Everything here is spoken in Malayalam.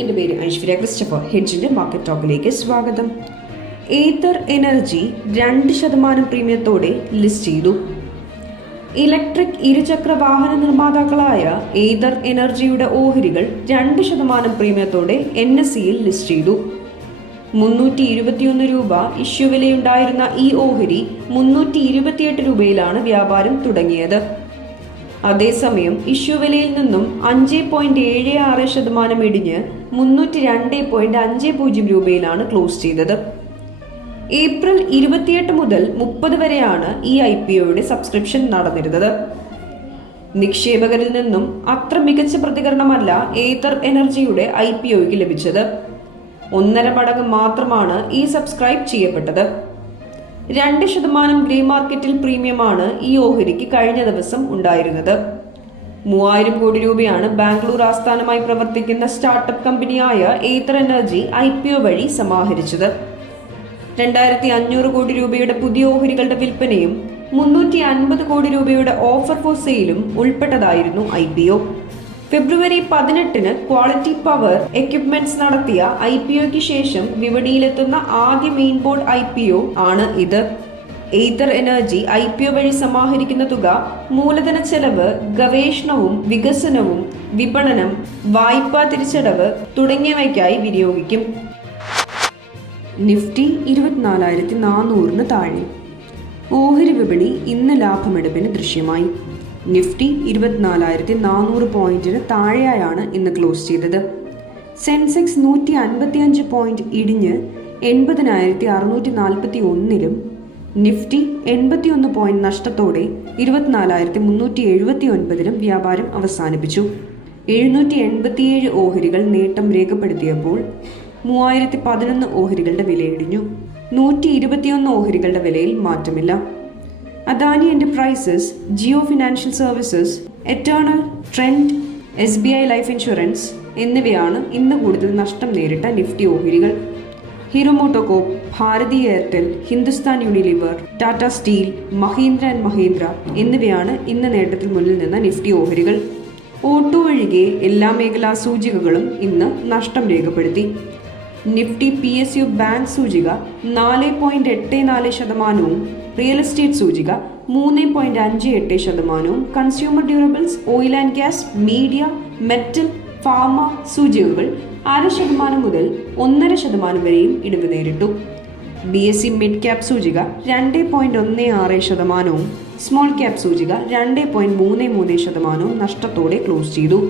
എന്റെ പേര് ഐശ്വര്യ. ക്രിസ്റ്റഫർ ഹെഡ്ജിന്റെ മാർക്കറ്റ് ടോക്കിലേക്ക് സ്വാഗതം. ഏതർ എനർജി രണ്ട് ശതമാനം പ്രീമിയത്തോടെ ലിസ്റ്റ് ചെയ്തു. ഇലക്ട്രിക് ഇരുചക്ര വാഹന നിർമ്മാതാക്കളായ ഏതർ എനർജിയുടെ ഓഹരികൾ രണ്ട് ശതമാനം പ്രീമിയത്തോടെ എൻ എസ് സിയിൽ ലിസ്റ്റ് ചെയ്തു. മുന്നൂറ്റി ഇരുപത്തിയൊന്ന് രൂപ ഇഷ്യൂ വിലയുണ്ടായിരുന്ന ഈ ഓഹരി മുന്നൂറ്റി ഇരുപത്തിയെട്ട് രൂപയിലാണ് വ്യാപാരം തുടങ്ങിയത്. അതേസമയം ഇഷ്യൂ വിലയിൽ നിന്നും അഞ്ച് പോയിന്റ് ഏഴ് ആറ് ശതമാനം ഇടിഞ്ഞ് മുന്നൂറ്റി രണ്ട് പോയിന്റ് അഞ്ച് പൂജ്യം രൂപയിലാണ് ക്ലോസ് ചെയ്തത്. ഏപ്രിൽ ഇരുപത്തിയെട്ട് മുതൽ മുപ്പത് വരെയാണ് ഈ ഐ പി ഒയുടെ സബ്സ്ക്രിപ്ഷൻ നടന്നിരുന്നത്. നിക്ഷേപകരിൽ നിന്നും അത്ര മികച്ച പ്രതികരണമല്ല ഏതർ എനർജിയുടെ ഐ പി ഒയ്ക്ക് ലഭിച്ചത്. ഒന്നര മടങ്ങ് മാത്രമാണ് ഈ സബ്സ്ക്രൈബ് ചെയ്യപ്പെട്ടത്. രണ്ട് ശതമാനം ഗ്രീ മാർക്കറ്റിൽ പ്രീമിയമാണ് ഈ ഓഹരിക്ക് കഴിഞ്ഞ ദിവസം ഉണ്ടായിരുന്നത്. മൂവായിരം കോടി രൂപയാണ് ബാംഗ്ലൂർ ആസ്ഥാനമായി പ്രവർത്തിക്കുന്ന സ്റ്റാർട്ടപ്പ് കമ്പനിയായ Ather energy I P O വഴി സമാഹരിച്ചത്. രണ്ടായിരത്തി അഞ്ഞൂറ് കോടി രൂപയുടെ പുതിയ ഓഹരികളുടെ വിൽപ്പനയും മുന്നൂറ്റി അൻപത് കോടി രൂപയുടെ ഓഫർ ഫോർ സെയിലും ഉൾപ്പെട്ടതായിരുന്നു ഐ പി ഒ. ഫെബ്രുവരി പതിനെട്ടിന് ക്വാളിറ്റി പവർ എക്യുപ്മെന്റ്സ് നടത്തിയ ഐ പി ഒക്ക് ശേഷം വിപണിയിലെത്തുന്ന ആദ്യ main board I P O ആണ് ഇത്. Ather energy I P O വഴി സമാഹരിക്കുന്ന തുക മൂലധന ചെലവ് ഗവേഷണവും വികസനവും വിപണനം വായ്പാ തിരിച്ചടവ് തുടങ്ങിയവയ്ക്കായി വിനിയോഗിക്കും. നിഫ്റ്റി ഇരുപത്തിനാലായിരത്തി നാനൂറിന് താഴെ. ഓഹരി വിപണി ഇന്ന് ലാഭമെടുപ്പിന് ദൃശ്യമായി. നിഫ്റ്റി ഇരുപത്തിനാലായിരത്തി നാനൂറ് പോയിന്റിന് താഴെയായാണ് ഇന്ന് ക്ലോസ് ചെയ്തത്. സെൻസെക്സ് നൂറ്റി അൻപത്തിയഞ്ച് പോയിന്റ് ഇടിഞ്ഞ് എൺപതിനായിരത്തി അറുന്നൂറ്റി നാൽപ്പത്തി ഒന്നിലും നിഫ്റ്റി എൺപത്തിയൊന്ന് പോയിന്റ് നഷ്ടത്തോടെ ഇരുപത്തിനാലായിരത്തി മുന്നൂറ്റി എഴുപത്തി ഒൻപതിലും വ്യാപാരം അവസാനിപ്പിച്ചു. എഴുന്നൂറ്റി എൺപത്തിയേഴ് ഓഹരികൾ നേട്ടം രേഖപ്പെടുത്തിയപ്പോൾ മൂവായിരത്തി പതിനൊന്ന് ഓഹരികളുടെ വിലയിടിഞ്ഞു. നൂറ്റി ഇരുപത്തിയൊന്ന് ഓഹരികളുടെ വിലയിൽ മാറ്റമില്ല. Adani enterprises Jio financial services eternal Trent S B I life insurance എന്നിവയാണ് ഇന്ന് കൂടുതൽ നഷ്ടം നേരിട്ട നിഫ്റ്റി ഓഹരികൾ. Hero Bharti Airtel Hindustan Unilever Tata steel Mahindra and Mahindra എന്നിവയാണ് ഇന്ന് നേട്ടത്തിൽ മുന്നിൽ നിന്ന നിഫ്റ്റി ഓഹരികൾ. ഓട്ടോ ഒഴികെ എല്ലാ മേഖലാ സൂചികകളും ഇന്ന് നഷ്ടം രേഖപ്പെടുത്തി. Nifty P S U bank സൂചിക നാല് പോയിന്റ് എട്ട് നാല് ശതമാനവും റിയൽ എസ്റ്റേറ്റ് സൂചിക മൂന്ന് പോയിന്റ് അഞ്ച് എട്ട് ശതമാനവും consumer durables oil and gas media metal pharma സൂചികകൾ അര ശതമാനം മുതൽ ഒന്നര ശതമാനം വരെയും ഇടിവ് നേരിട്ടു. B S E mid cap സൂചിക രണ്ട് പോയിന്റ് ഒന്ന് ആറ് ശതമാനവും സ്മോൾ ക്യാപ് സൂചിക രണ്ട് പോയിന്റ് മൂന്ന് മൂന്ന് ശതമാനവും നഷ്ടത്തോടെ ക്ലോസ് ചെയ്തു.